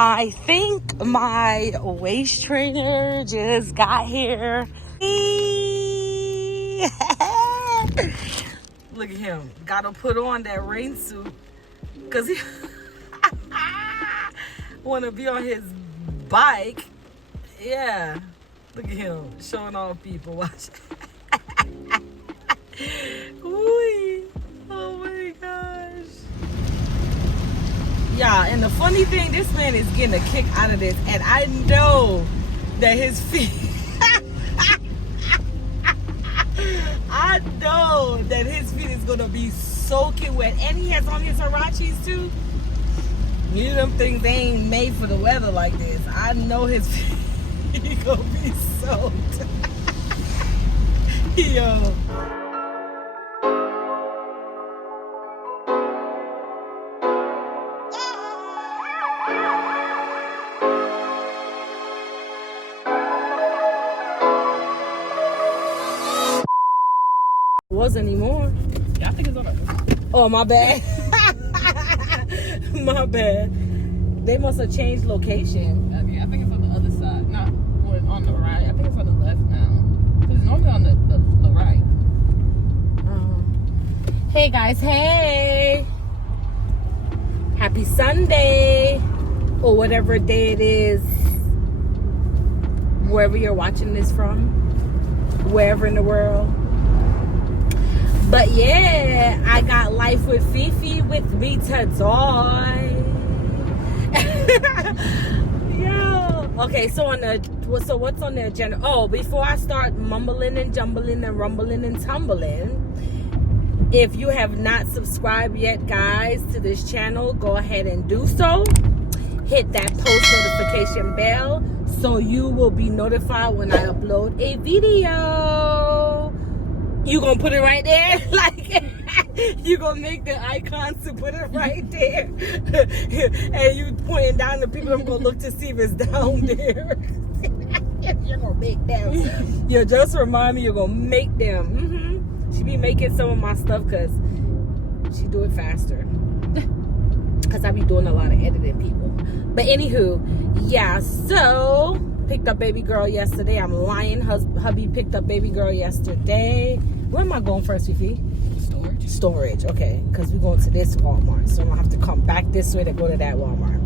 I think my waist trainer just got here. Look at him. Gotta put on that rain suit because he wanna be on his bike. Yeah. Look at him showing off people. Watch. Ooh. Oh my gosh. Yeah, and the funny thing, this man is getting a kick out of this, and I know that his feet I know that his feet is gonna be soaking wet, and he has on his Harachis too. You know them things, they ain't made for the weather like this. I know his feet gonna be soaked. Yo. Was anymore. Yeah, I think it's on the... Oh, my bad. My bad. They must have changed location. Yeah, I think it's on the other side. Not on the right. I think it's on the left now. Because it's normally on the right. Hey, guys. Hey. Happy Sunday. Or whatever day it is. Wherever you're watching this from. Wherever in the world. But yeah, I got life with Fifi with me today. Yo. Okay, so what's on the agenda? Oh, before I start mumbling and jumbling and rumbling and tumbling, if you have not subscribed yet, guys, to this channel, go ahead and do so. Hit that post notification bell so you will be notified when I upload a video. You gonna put it right there? Like, you gonna make the icons to put it right there. And you pointing down the people, I'm gonna look to see if it's down there. You're gonna make them. You just remind me you're gonna make them. She be making some of my stuff because she do it faster. Because I be doing a lot of editing, people. But anywho, yeah, so picked up baby girl yesterday. I'm lying. Hubby picked up baby girl yesterday. Where am I going first, Fifi? Storage. Okay, because we're going to this Walmart, so I'm gonna have to come back this way to go to that Walmart.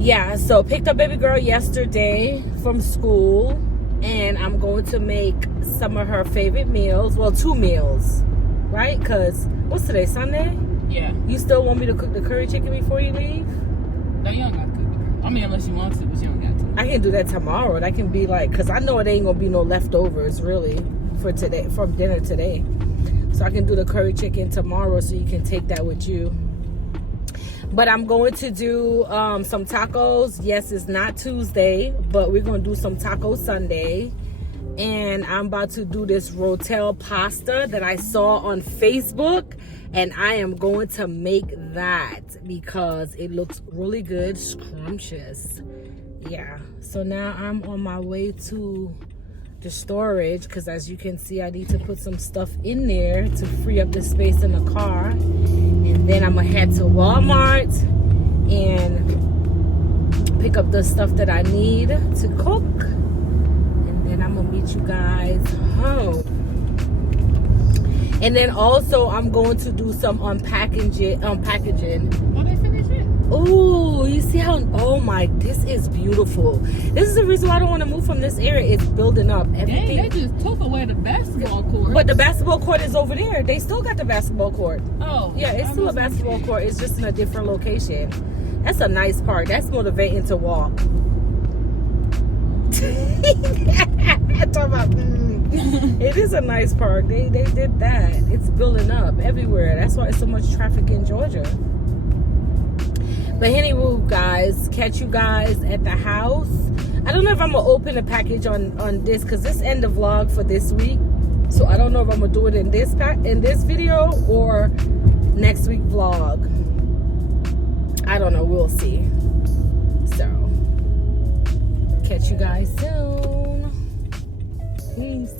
Yeah, so picked up baby girl yesterday from school, and I'm going to make some of her favorite meals. Well, 2 meals, right? Because what's today, Sunday? Yeah. You still want me to cook the curry chicken before you leave? No, you don't got to cook the curry. I mean, unless you want to, but you don't got to. I can do that tomorrow. That can be like, because I know it ain't gonna be no leftovers really for today, from dinner today. So I can do the curry chicken tomorrow, so you can take that with you. But I'm going to do some tacos. Yes, it's not Tuesday, but we're gonna do some taco Sunday. And I'm about to do this rotel pasta that I saw on Facebook, and I am going to make that because it looks really good, scrumptious. Yeah, so now I'm on my way to the storage because, as you can see, I need to put some stuff in there to free up the space in the car. And then I'm gonna head to Walmart and pick up the stuff that I need to cook. And I'm gonna meet you guys home. And then also I'm going to do some unpackaging. Oh, they finished it? Ooh, you see how, oh my, this is beautiful. This is the reason why I don't want to move from this area. It's building up. Everything. Dang, they just took away the basketball court. But the basketball court is over there. They still got the basketball court. Oh. Yeah, it's still a basketball court. It's just in a different location. That's a nice park. That's motivating to walk. It is a nice park. They did that. It's building up everywhere. That's why it's so much traffic in Georgia. But anyway, guys, catch you guys at the house. I don't know if I'm gonna open a package on this because this end the vlog for this week. So I don't know if I'm gonna do it in this video or next week vlog. I don't know. We'll see. So catch you guys soon. Peace.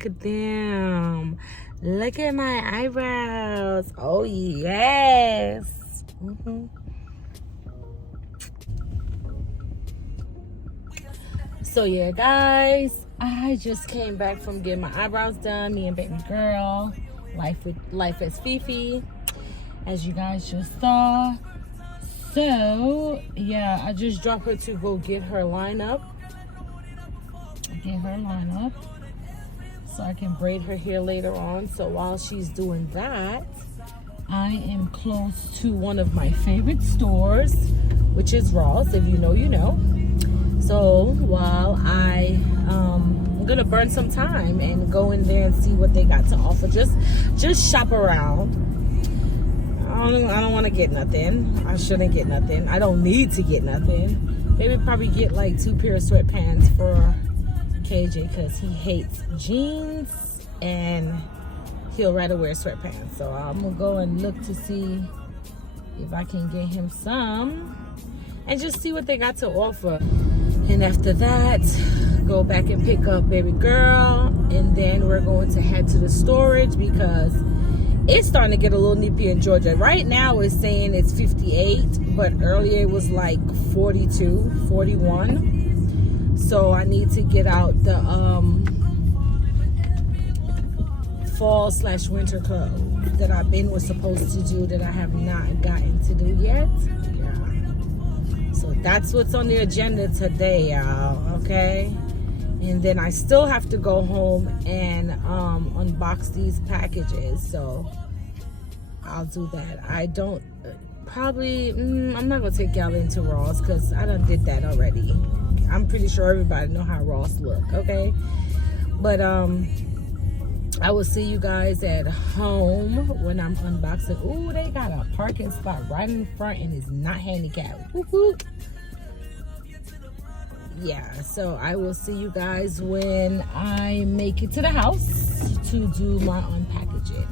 Look at them. Look at my eyebrows. Oh, yes. So, yeah, guys. I just came back from getting my eyebrows done. Me and baby girl. Life as Fifi. As you guys just saw. So, yeah, I just dropped her to go get her line up. So I can braid her hair later on. So while she's doing that, I am close to one of my favorite stores, which is Ross. If you know, you know. So while I'm gonna burn some time and go in there and see what they got to offer, just shop around. I don't want to get nothing. I shouldn't get nothing. I don't need to get nothing. Maybe probably get like 2 pair of sweatpants for KJ because he hates jeans and he'll rather wear sweatpants. So I'm gonna go and look to see if I can get him some and just see what they got to offer. And after that, go back and pick up baby girl, and then we're going to head to the storage because it's starting to get a little nippy in Georgia. Right now it's saying it's 58, but earlier it was like 42, 41. So I need to get out the fall/winter clothes that I was supposed to do that I have not gotten to do yet. Yeah. So that's what's on the agenda today, y'all. Okay. And then I still have to go home and unbox these packages. So I'll do that. I don't I'm not gonna take y'all into Ross because I done did that already. I'm pretty sure everybody know how Ross look, okay? But I will see you guys at home when I'm unboxing. Ooh, they got a parking spot right in front and it's not handicapped. Woo-hoo. Yeah, so I will see you guys when I make it to the house to do my unpackaging.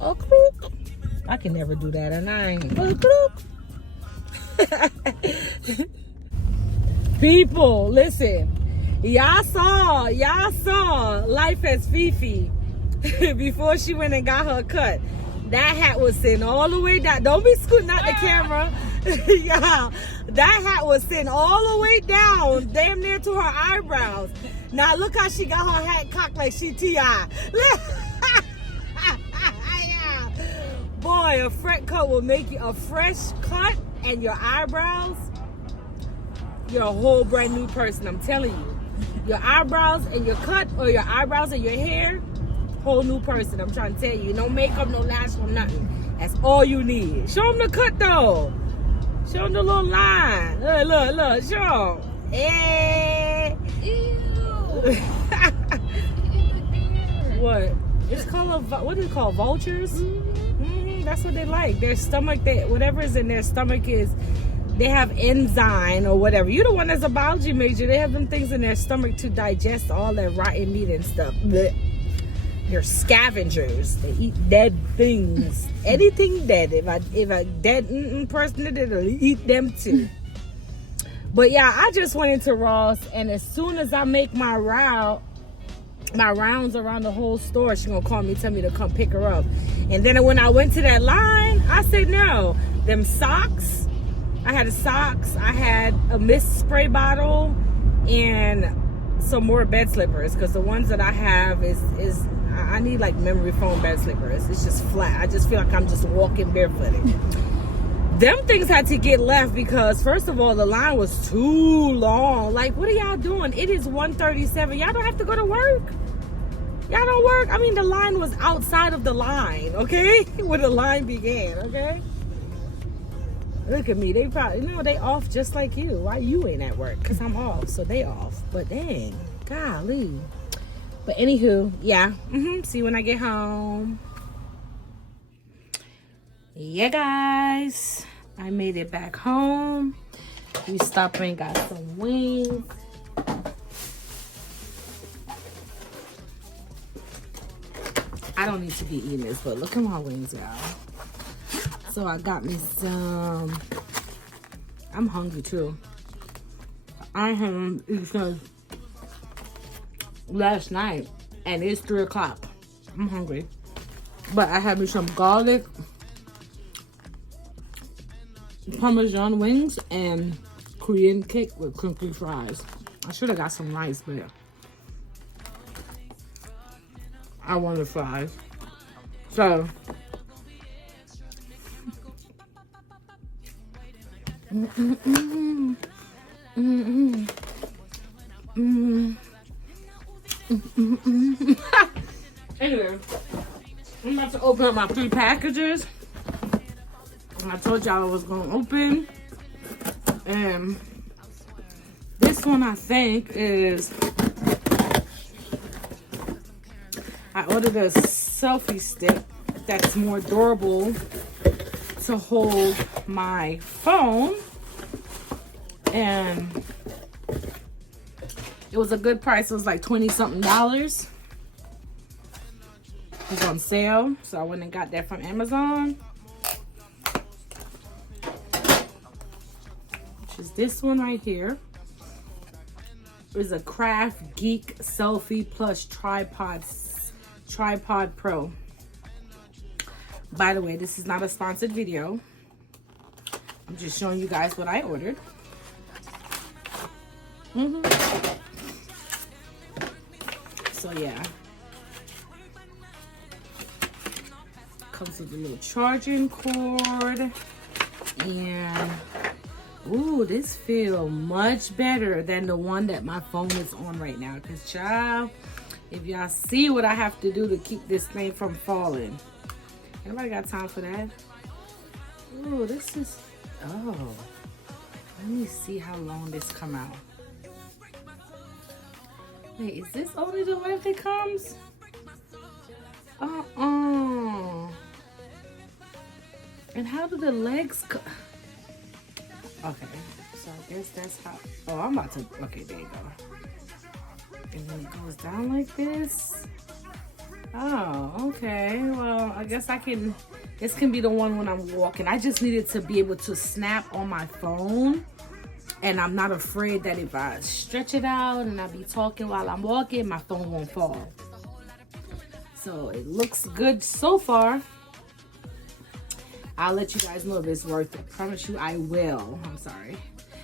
Oh, crook. I can never do that, and I ain't. Oh, crook. People, listen. Y'all saw Life as Fifi before she went and got her cut. That hat was sitting all the way down. Don't be scooting out the camera. Yeah, that hat was sitting all the way down, damn near to her eyebrows. Now look how she got her hat cocked like she T.I. Yeah. Boy, a fresh cut will make you a fresh cut and your eyebrows. You're a whole brand new person, I'm telling you. Your eyebrows and your cut, or your eyebrows and your hair, whole new person. I'm trying to tell you. No makeup, no lash, no nothing. That's all you need. Show them the cut though. Show them the little line. Look, show them. Hey. Ew. What? It's called what is it called? Vultures? Mm-hmm. That's what they like. Their stomach, whatever is in their stomach is. They have enzyme or whatever. You're the one that's a biology major. They have them things in their stomach to digest all that rotten meat and stuff. Blech. They're scavengers. They eat dead things. Anything dead. If a dead person did it, they'll eat them too. But yeah, I just went into Ross, and as soon as I make my rounds around the whole store, she's gonna call me, tell me to come pick her up. And then when I went to that line, I said no. Them socks. I had socks, I had a mist spray bottle, and some more bed slippers, because the ones that I have is I need like memory foam bed slippers. It's just flat. I just feel like I'm just walking barefooted. Them things had to get left because first of all, the line was too long. Like, what are y'all doing? It is 1:37. Y'all don't have to go to work. Y'all don't work. I mean, the line was outside of the line, okay? Where the line began, okay? Look at me. They probably, they off just like you. Why you ain't at work? Because I'm off, so they off. But dang, golly. But anywho, yeah. See you when I get home. Yeah, guys. I made it back home. We stopped and got some wings. I don't need to be eating this, but look at my wings, y'all. So I got me some. I'm hungry too. I am because last night, and it's 3 o'clock. I'm hungry. But I had me some garlic Parmesan wings and Korean cake with crinkly fries. I should have got some rice, but I wanted fries. So, anyway, I'm about to open up my 3 packages. I told y'all I was gonna open, and this one I think is, I ordered a selfie stick that's more durable to hold my phone, and it was a good price. It was like $20-something. It was on sale, so I went and got that from Amazon. Is this one right here. It's a Craft Geek Selfie Plus Tripod Pro. By the way, this is not a sponsored video. I'm just showing you guys what I ordered. So yeah, comes with a little charging cord, and ooh, this feels much better than the one that my phone is on right now. Because, child, if y'all see what I have to do to keep this thing from falling. Anybody got time for that? Ooh, this is, oh. Let me see how long this come out. Wait, is this only the length it comes? And how do the legs go? Okay, so I guess that's how, oh, I'm about to, okay, there you go. And then it goes down like this. Oh, okay, well, I guess I can, this can be the one when I'm walking. I just needed to be able to snap on my phone, and I'm not afraid that if I stretch it out and I be talking while I'm walking, my phone won't fall. So it looks good so far. I'll let you guys know if it's worth it. Promise you I will. I'm sorry.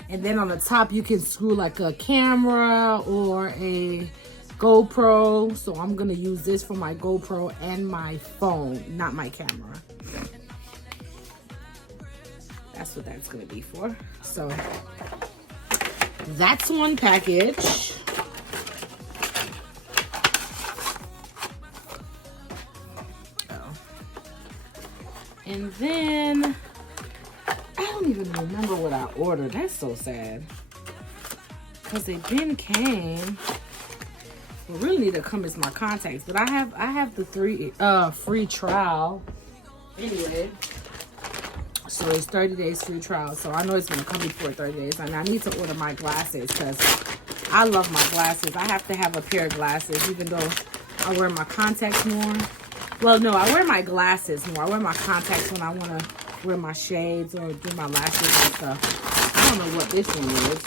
And then on the top, you can screw like a camera or a GoPro. So I'm going to use this for my GoPro and my phone, not my camera. That's what that's going to be for. So that's one package. And then, I don't even remember what I ordered. That's so sad. Because they didn't came. What really need to come is my contacts. But I have the free trial. Anyway. So it's 30 days free trial. So I know it's going to come before 30 days. And I need to order my glasses because I love my glasses. I have to have a pair of glasses even though I wear my contacts more. Well, no, I wear my glasses more. I wear my contacts when I want to wear my shades or do my lashes and stuff. I don't know what this one is.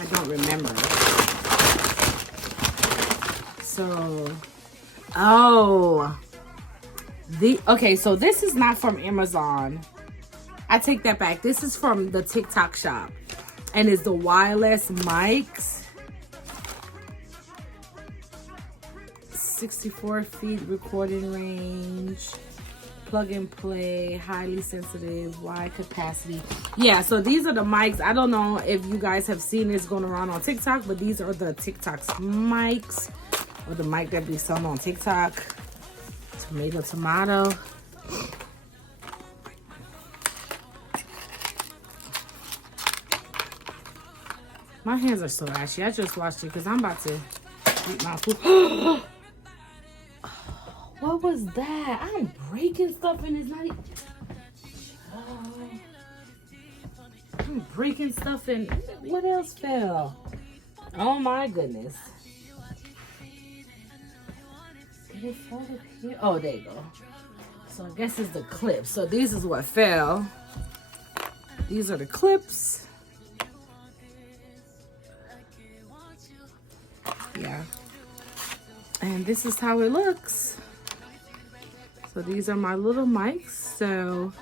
I don't remember. So, oh. Okay, so this is not from Amazon. I take that back. This is from the TikTok shop. And it's the wireless mics. 64 feet recording range, plug and play, highly sensitive, wide capacity. Yeah, so these are the mics. I don't know if you guys have seen this going around on TikTok, but these are the TikTok's mics, or the mic that be selling on TikTok. Tomato. My hands are so ashy. I just washed it because I'm about to eat my food. What was that? I'm breaking stuff and it's not even... I'm breaking stuff and... What else fell? Oh my goodness. Did it fall up here? Oh, there you go. So I guess it's the clips. So these is what fell. These are the clips. Yeah. And this is how it looks. So these are my little mics. So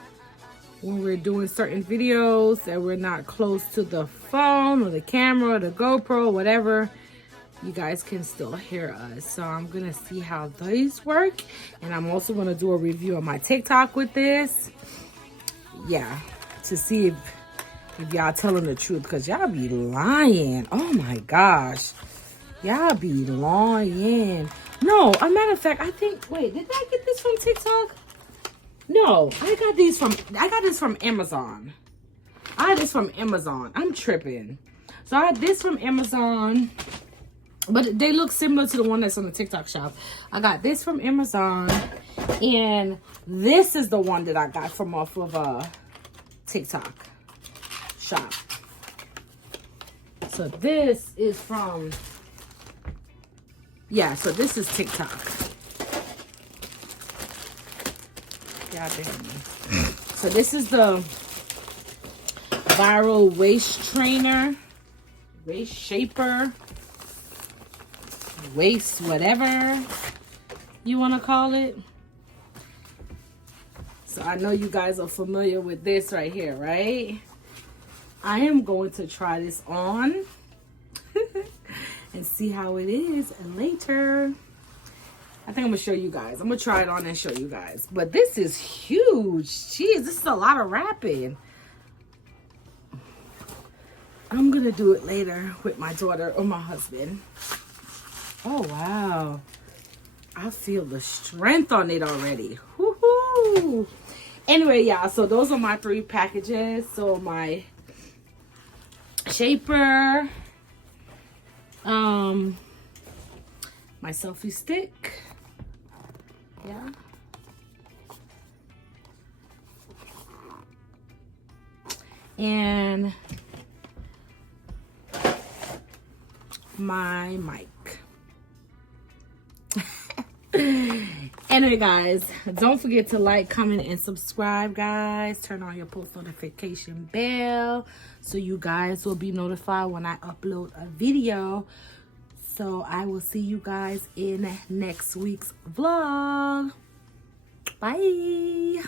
when we're doing certain videos that we're not close to the phone or the camera or the GoPro, whatever, you guys can still hear us. So I'm gonna see how these work, and I'm also gonna do a review on my TikTok with this. Yeah, to see if y'all telling the truth, because y'all be lying. Oh my gosh, y'all be lying. No, a matter of fact, I think, wait, did I get this from TikTok? No, I got this from Amazon. I had this from Amazon. I'm tripping. So I had this from Amazon, but they look similar to the one that's on the TikTok shop. I got this from Amazon, and this is the one that I got from off of TikTok shop. So this is from, yeah, so this is TikTok. Yeah, so this is the viral waist trainer, waist shaper, waist whatever you want to call it. So I know you guys are familiar with this right here, right? I am going to try this on and see how it is later. I think I'm gonna show you guys. I'm gonna try it on and show you guys. But this is huge. Jeez, this is a lot of wrapping. I'm gonna do it later with my daughter or my husband. Oh wow, I feel the strength on it already. Woohoo! Anyway, y'all, so those are my 3 packages. So my shaper, my selfie stick, yeah, and my mic. Anyway, guys, don't forget to like, comment, and subscribe, guys. Turn on your post notification bell so you guys will be notified when I upload a video. So I will see you guys in next week's vlog. Bye.